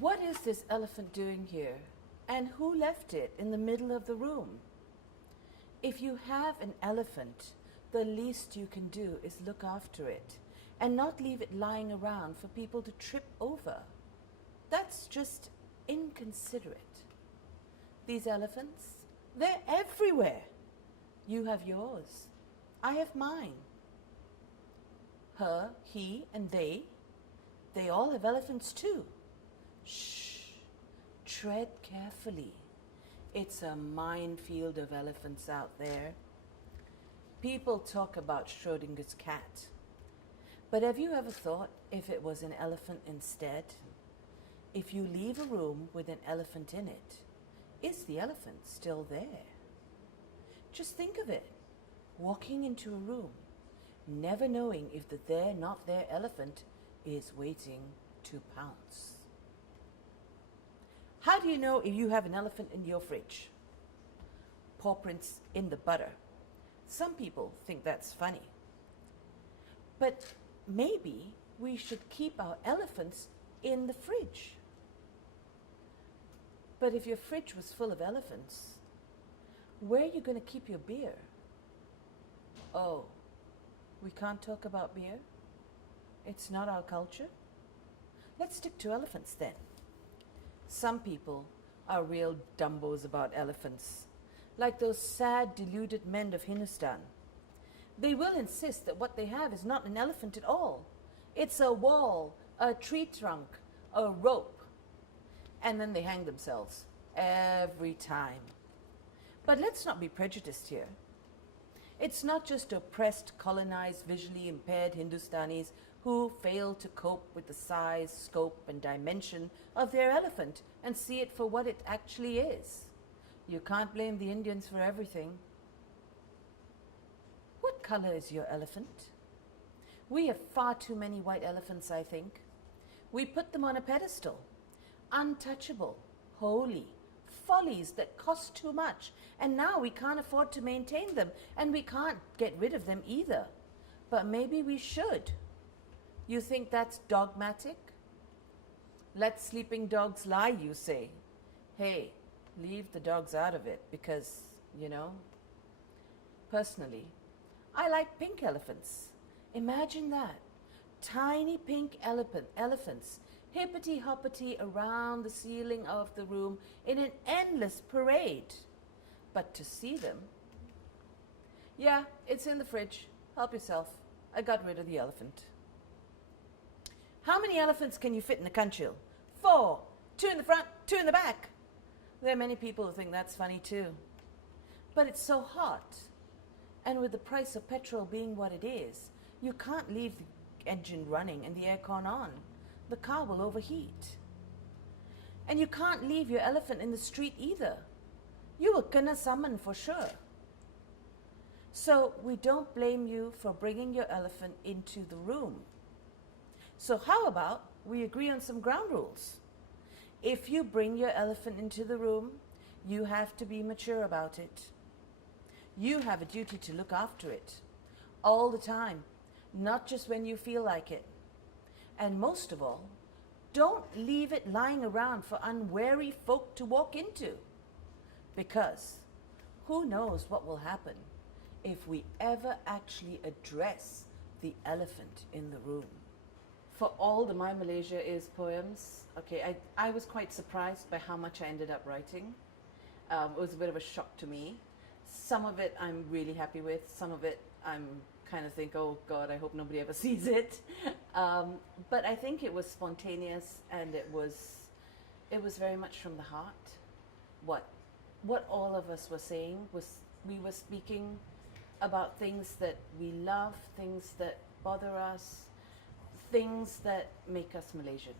What is this elephant doing here? And who left it in the middle of the room? If you have an elephant, the least you can do is look after it and not leave it lying around for people to trip over. That's just inconsiderate. These elephants, they're everywhere. You have yours. I have mine. Her, he, and they all have elephants too. Shh, tread carefully. It's a minefield of elephants out there. People talk about Schrodinger's cat. But have you ever thought if it was an elephant instead? If you leave a room with an elephant in it, is the elephant still there? Just think of it. Walking into a room, never knowing if the there not there elephant is waiting to pounce. How do you know if you have an elephant in your fridge? Paw prints in the butter. Some people think that's funny. But maybe we should keep our elephants in the fridge. But if your fridge was full of elephants, where are you going to keep your beer? Oh, we can't talk about beer? It's not our culture? Let's stick to elephants then. Some people are real dumbos about elephants, like those sad, deluded men of Hindustan. They will insist that what they have is not an elephant at all. It's a wall, a tree trunk, a rope. And then they hang themselves every time. But let's not be prejudiced here. It's not just oppressed, colonized, visually impaired Hindustanis who fail to cope with the size, scope, and dimension of their elephant and see it for what it actually is. You can't blame the Indians for everything. What color is your elephant? We have far too many white elephants, I think. We put them on a pedestal. Untouchable, holy, follies that cost too much, and now we can't afford to maintain them, and we can't get rid of them either. But maybe we should. You think that's dogmatic? Let sleeping dogs lie, you say. Hey, leave the dogs out of it because, you know. Personally, I like pink elephants. Imagine that. Tiny pink elephants, hippity-hoppity around the ceiling of the room in an endless parade. But to see them, yeah, it's in the fridge. Help yourself. I got rid of the elephant. How many elephants can you fit in a Kunchil? 4. 2 in the front, 2 in the back. There are many people who think that's funny too. But it's so hot. And with the price of petrol being what it is, you can't leave the engine running and the aircon on. The car will overheat. And you can't leave your elephant in the street either. You will kena summon for sure. So we don't blame you for bringing your elephant into the room. So how about we agree on some ground rules? If you bring your elephant into the room, you have to be mature about it. You have a duty to look after it all the time, not just when you feel like it. And most of all, don't leave it lying around for unwary folk to walk into. Because who knows what will happen if we ever actually address the elephant in the room. For all the My Malaysia Is poems, okay, I was quite surprised by how much I ended up writing. It was a bit of a shock to me. Some of it I'm really happy with, some of it I'm kind of think, oh God, I hope nobody ever sees it. But I think it was spontaneous and it was very much from the heart. What all of us were saying was we were speaking about things that we love, things that bother us, things that make us Malaysian.